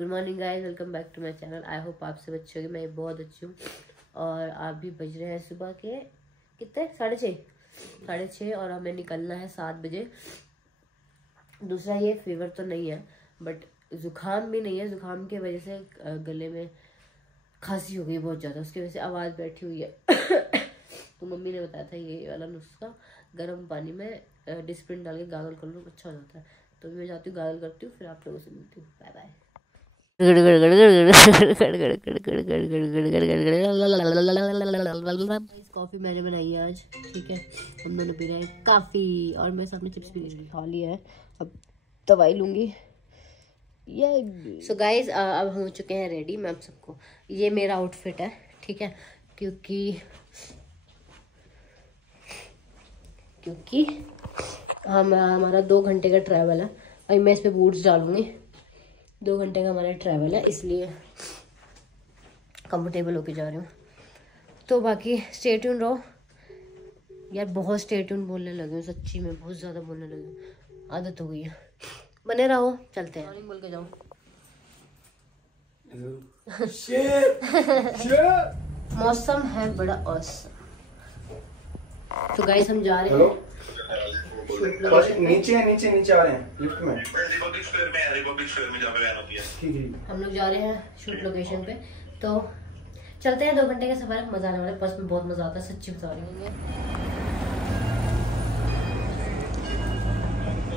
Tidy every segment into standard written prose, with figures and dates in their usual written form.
Good morning guys, welcome back to my channel. I hope आप सब अच्छे होंगे। मैं बहुत अच्छी हूँ और आप भी। बज रहे हैं सुबह के कितने 6:30 और हमें निकलना है 7 बजे। दूसरा ये फीवर तो नहीं है बट जुकाम भी नहीं है। जुकाम की वजह से गले में खांसी हो गई बहुत ज़्यादा, उसकी वजह से आवाज़ बैठी हुई है। तो मम्मी ने बताया था ये वाला नुस्खा गर्म पानी में डिस्प्रिन डाल के गागल कर लो, अच्छा हो जाता है। तो मैं जाती हूँ, गागल करती हूँ, फिर आप लोगों से मिलती हूँ। Bye bye. कॉफ़ी मैंने बनाई है आज, ठीक है। हम दोनों पी रहे हैं काफ़ी और मैं सामने चिप्स भी खा लिया है। अब दवाई लूँगी। ये सो गाइज अब हम हो चुके हैं रेडी। मैं आप सबको, ये मेरा आउटफिट है, ठीक है, क्योंकि हमारा 2 घंटे का ट्रैवल है। अभी मैं इस पे बूट्स डालूंगी। 2 घंटे का हमारा ट्रैवल है, इसलिए कंफर्टेबल होके जा रही हूँ। तो बाकी स्टे ट्यून रहो यार। बहुत स्टे ट्यून बोलने लगे हूँ, सच्ची में बहुत ज़्यादा बोलने लगे हूँ, आदत हो गई है। बने रहो, चलते हैं। बोल के जाओ। मौसम है बड़ा औसम। तो गाइस हम जा रहे हैं नीचे आ रहे हैं लिफ्ट में। रिपब्लिक स्क्वायर में जहाँ पे वैन होती है। ठीक है, हम लोग जा रहे हैं शूट लोकेशन पे। तो चलते हैं। 2 घंटे का सफर है, मजा आने वाला है। बस में बहुत मजा आता है, सच्ची बता रही हूँ।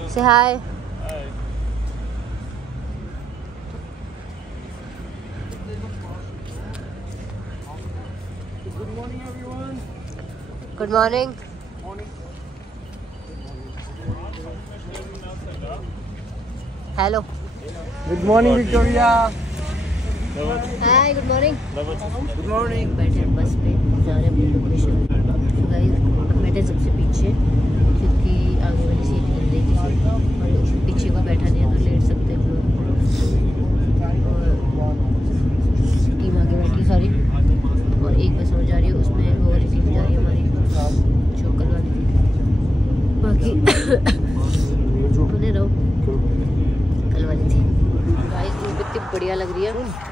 Say hi. Good morning everyone. Good morning. Hello, good morning Victoria. Hi, good morning. Good morning. बैठे हैं बस पे, जा रहे हैं अपनी लोकेशन। तो गाइस बैठे सबसे पीछे क्योंकि आगे वाली सीट मिल रही थी और पीछे को बैठा नहीं है तो लेट सकते हैं हम लोग। और टीम आगे बैठी सारी और एक बस और जा रही है, उसमें वो वाली टीम जा रही है हमारी जो कल वाली थी। बाकी बने रहो, कल वाली थी। गाइस धूप इतनी बढ़िया लग रही है,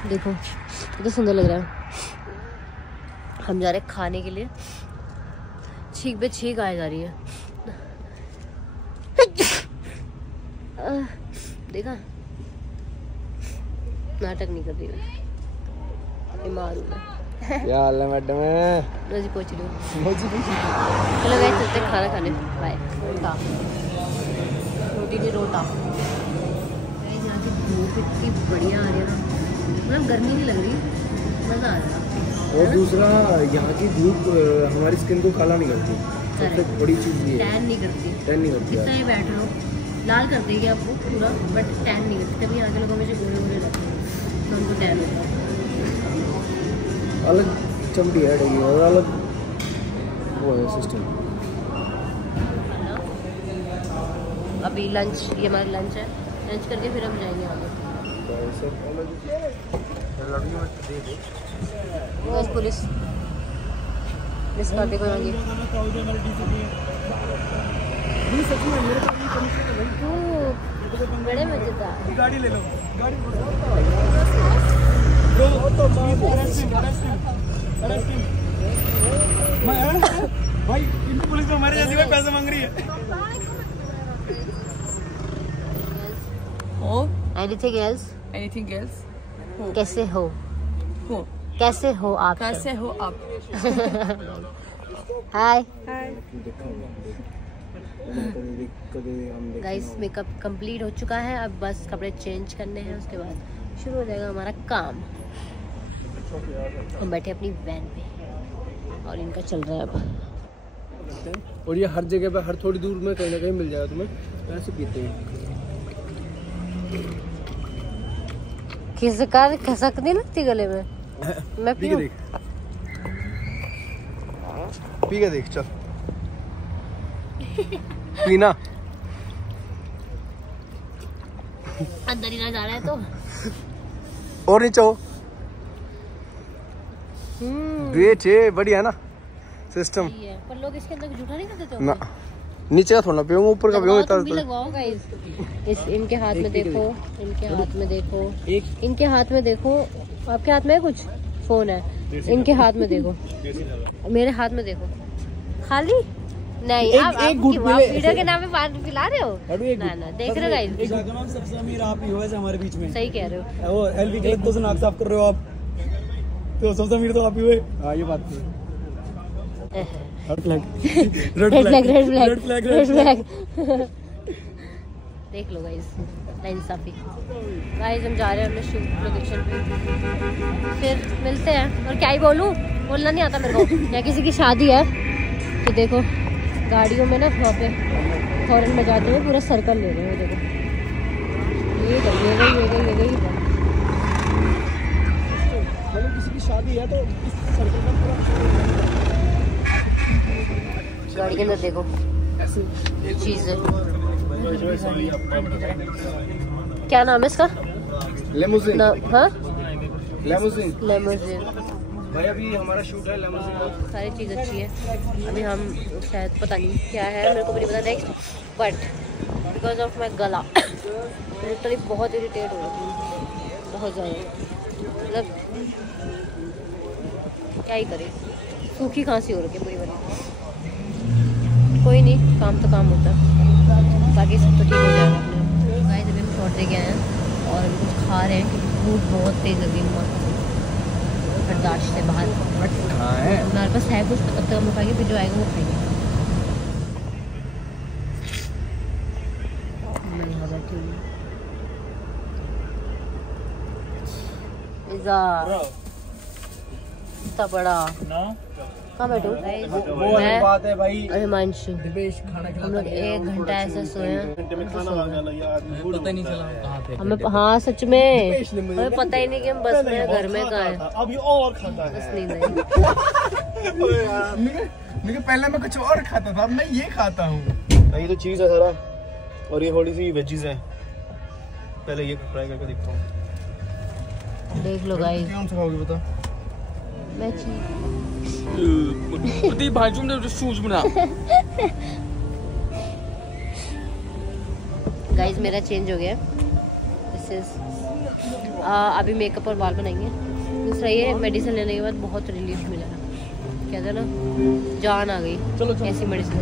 देखो कितना सुंदर लग रहा है। हम जा रहे हैं खाने के लिए। छींक पे छींक आए जा रही है। देखा, नाटक नहीं कर रही मैं, बीमार हूँ मैं। क्या हाल है मैडम? रोजी पहुँच रही हूँ। चलो गाइस चलते हैं खाना खाने। बाय। रोटा रोटी नहीं रोटा। गाइस यहाँ की धूप इतनी बढ़िया आ रही है ना, मतलब गर्मी नहीं लग रही, मज़ा आ रहा है। और दूसरा यहाँ की धूप हमारी स्किन को काला नहीं करती, सबसे बड़ी चीज़ ये है। टैन नहीं करती। जितना ही बैठ रहो लाल कर देगी आपको पूरा, बट टैन नहीं करती। तभी यहाँ के लोगों में जो गोरे गोरे लगते हैं तो उनको टैन होता है। अलग चमड़ी ऐड होगी और अलग वो है सिस्टम। अभी लंच, ये हमारा लंच है। लंच करके फिर हम जाएंगे आगे। बस पुलिस काटे को आगे। बड़े मजेदार। गाड़ी ले लो, गाड़ी भाई इनको पुलिस में हमारे जाती है, पैसे मांग रही है। Anything else? Anything else? कैसे हो? Who? कैसे हो आप? कैसे हो आप? हाय Hi. गाइस, मेकअप कंप्लीट हो चुका है। अब बस कपड़े चेंज करने हैं, उसके बाद शुरू हो जाएगा हमारा काम। हम बैठे अपनी वैन पे और इनका चल रहा है अब। और ये हर जगह पे, हर थोड़ी दूर में कहीं ना कहीं मिल जाएगा तुम्हें। ऐसे पीते हैं। खिसक नहीं लगती गले में? मैं पी के देख, पी के देख, चल पीना। अंदर ही ना जा रहा है तो और नीचे हो। ग्रेट है, बढ़िया है ना सिस्टम। पर लोग इसके अंदर जूठा नहीं करते तो ना, नीचे का थोड़ा पियोगे, ऊपर का पियोगे तुम भी लगवाओ गाइस। इनके हाथ में देखो, इनके हाथ में देखो, इनके हाथ में देखो। आपके हाथ में है कुछ? फोन है। इनके हाथ में देखो, मेरे हाथ में देखो। खाली नहीं, आप वीडियो के नाम पे पानी पिला रहे हो ना? ना देख रहे हो गाइस, सबसे अमीर आप ही हो वैसे हमारे बीच में। सही कह रहे हो। और एलवी के तो नाक साफ कर रहे हो आप, तो सबसे अमीर तो आप ही हुए। हाँ ये बात है। रेड फ्लैग देख लो गाइस, नाइंसाफी। गाइस हम जा रहे हैं अपने शूट लोकेशन पे, फिर मिलते हैं। और क्या ही बोलूं, बोलना नहीं आता मेरे को। या किसी की शादी है तो देखो गाड़ियों में ना वहाँ पे हॉर्न बजाते हुए पूरा सर्कल ले रहे हैं। देखो ये गई किसी की शादी है तो इस सर्कल का पूरा गाड़ी के अंदर देखो चीज है। क्या नाम है इसका? लेमोजिन। हाँ लेमोजिन। लेमोजिन। भाई अभी हमारा शूट है लेमोजिन का। सारी चीज़ अच्छी है। अभी हम शायद पता नहीं क्या है, मेरे को भी नहीं पता next, but because of my गला लिटरली बहुत इरिटेट हो रही थी, बहुत ज़्यादा। मतलब क्या ही करे, सूखी खांसी हो रही है पूरी वाली। कोई नहीं, काम तो काम होता है, बाकी सब तो ठीक हो जाएगा अपने। गाइस अभी हम शॉट दे के आए हैं और अभी कुछ खा रहे हैं क्योंकि भूख बहुत तेज़ लगी बर्दाश्त से बाहर। हमारे पास है कुछ, तब तक हम खाएंगे, फिर जो आएगा वो खाएंगे। पिज़्ज़ा इतना बड़ा। कहाँ बैठूं? मैं बात है भाई। और हिमांशु हम लोग 1 घंटा ऐसा सोए हैं, हमें हाँ सच में हमें पता ही नहीं कि हम बस में घर में कहाँ हैं। अभी और खाता है। बस नींद आई। पहले मैं कुछ और खाता था, अब मैं ये खाता हूँ। ये तो चीज है सारा, और ये थोड़ी सी वेजीज है। पहले ये फ्राई करके देखता हूँ। देख लो गाइस, कौन सा खाओगे बता? मैं चीज गाइस मेरा चेंज हो गया। दिस इज अभी मेकअप और बाल बनाएंगे। दूसरा ये मेडिसिन लेने के बाद बहुत रिलीफ मिला, कहते हैं ना जान आ गई। चलो ऐसी medicine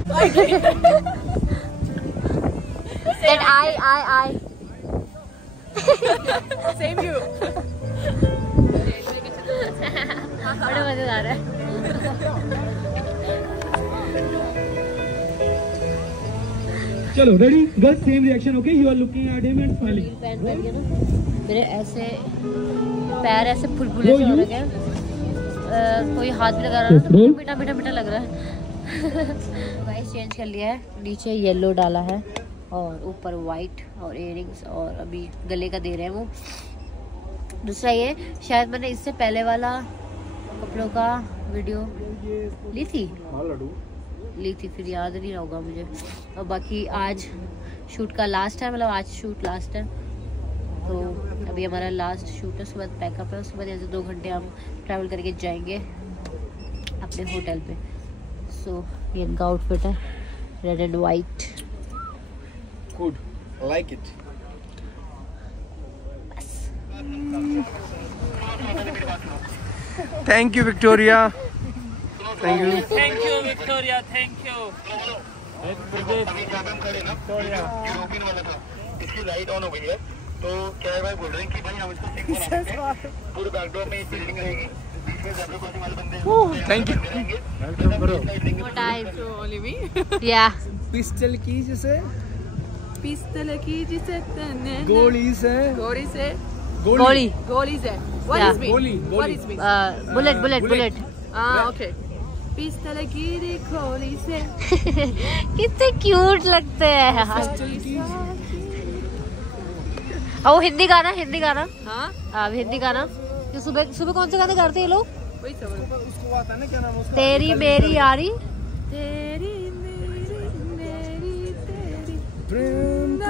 that I Same you. बड़े मजेदार है। चलो ready girls, same reaction. Okay, you are looking at him and smiling. Pant पहन के ना मेरे ऐसे पैर ऐसे फुलफुले से हो रखे हैं। कोई हाथ भी लगा रहा है ना तो मीठा मीठा मीठा लग रहा है। वाइस चेंज कर लिया है, नीचे येलो डाला है और ऊपर वाइट और इयररिंग्स, और अभी गले का दे रहे हैं वो। दूसरा ये शायद मैंने इससे पहले वाला कपड़ों का वीडियो ली थी, फिर याद नहीं होगा मुझे। और बाकी आज शूट का लास्ट है, मतलब आज शूट लास्ट है, तो अभी हमारा लास्ट शूट है। उसके बाद पैकअप है, उसके बाद ऐसे 2 घंटे हम ट्रैवल करके जाएंगे अपने होटल पे। सो ये इनका आउटफिट है, red and white. Good, like it. Thank you Victoria. Thank you Victoria, thank you. इसकी लाइट ऑन हो गई है, तो क्या है भाई बोल रहे हैं कि भाई हम इसको सिंक बना देंगे। पूरे बैकड्रॉप में बिल्डिंग रहेगी, बीच में जैबरा क्रॉसिंग वाले बंदे thank you. Only me. Yeah. Pistol की जैसे Pistol की जिसे गोली से गोली से गोली गोली से. What Yeah. is mean? गोली, What गोली. is mean? Bullet bullet bullet. Okay. पिस्तल की गोली से. कितने क्यूट लगते हैं। और वो हिंदी गाना हाँ. हिंदी गाना जो सुबह सुबह कौन से गाने गाते हैं ये लोग? वही सब. उसको आता है ना, क्या नाम है उसका? तेरी मेरी यारी। तेरी मेरी तेरी. प्रेम का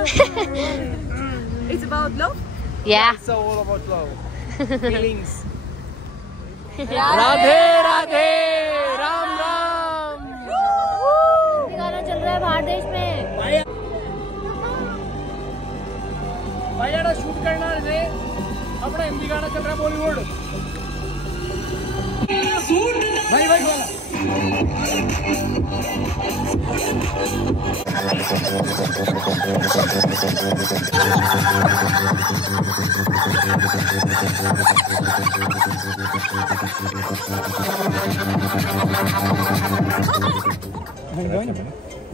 It's about love. Yeah. It's all about love. Feelings. Radhe Radhe Ram Ram. गाना चल रहा है बाहर देश में। भाई यार शूट करना है, अपना हिंदी गाना चल रहा है बॉलीवुड। भाई भाई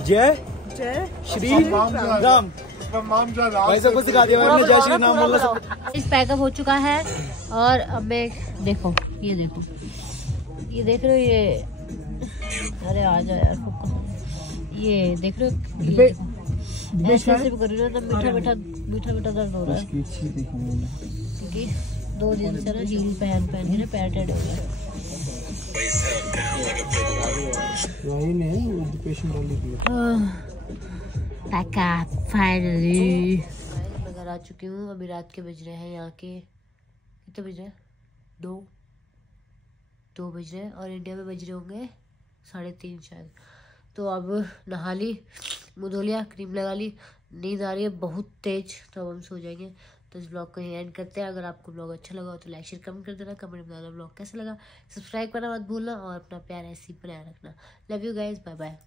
जय जय श्री राम। भाई सबको सिखा दिया मैंने जय श्री राम बोलना सब। इस पैकअप हो चुका है और अब मैं देखो ये देख रहे हो ये, अरे आ जा यार ये देख रहे हो ये देखो। ऐसे ऐसे भी कर रही हो तो मीठा दर्द हो रहा है क्योंकि 2 दिन से ना हील पहन के ना पैर टेढ़े हो गए। फाइनली मैं घर आ चुकी हूँ। अभी रात के बज रहे हैं यहाँ के, कितने बज रहे हैं? 2 बज रहे हैं और इंडिया में बज रहे होंगे 3:30 शायद। तो अब नहा ली, मुँह धो लिया, क्रीम लगा ली, नींद आ रही है बहुत तेज, तो अब हम सो जाएंगे। तो इस ब्लॉग को यहीं एंड करते हैं। अगर आपको ब्लॉग अच्छा लगा हो तो लाइक शेयर कमेंट कर देना, कमेंट में बताना ब्लॉग कैसा लगा, सब्सक्राइब करना मत भूलना और अपना प्यार ऐसे ही बनाए रखना। Love you guys, bye bye.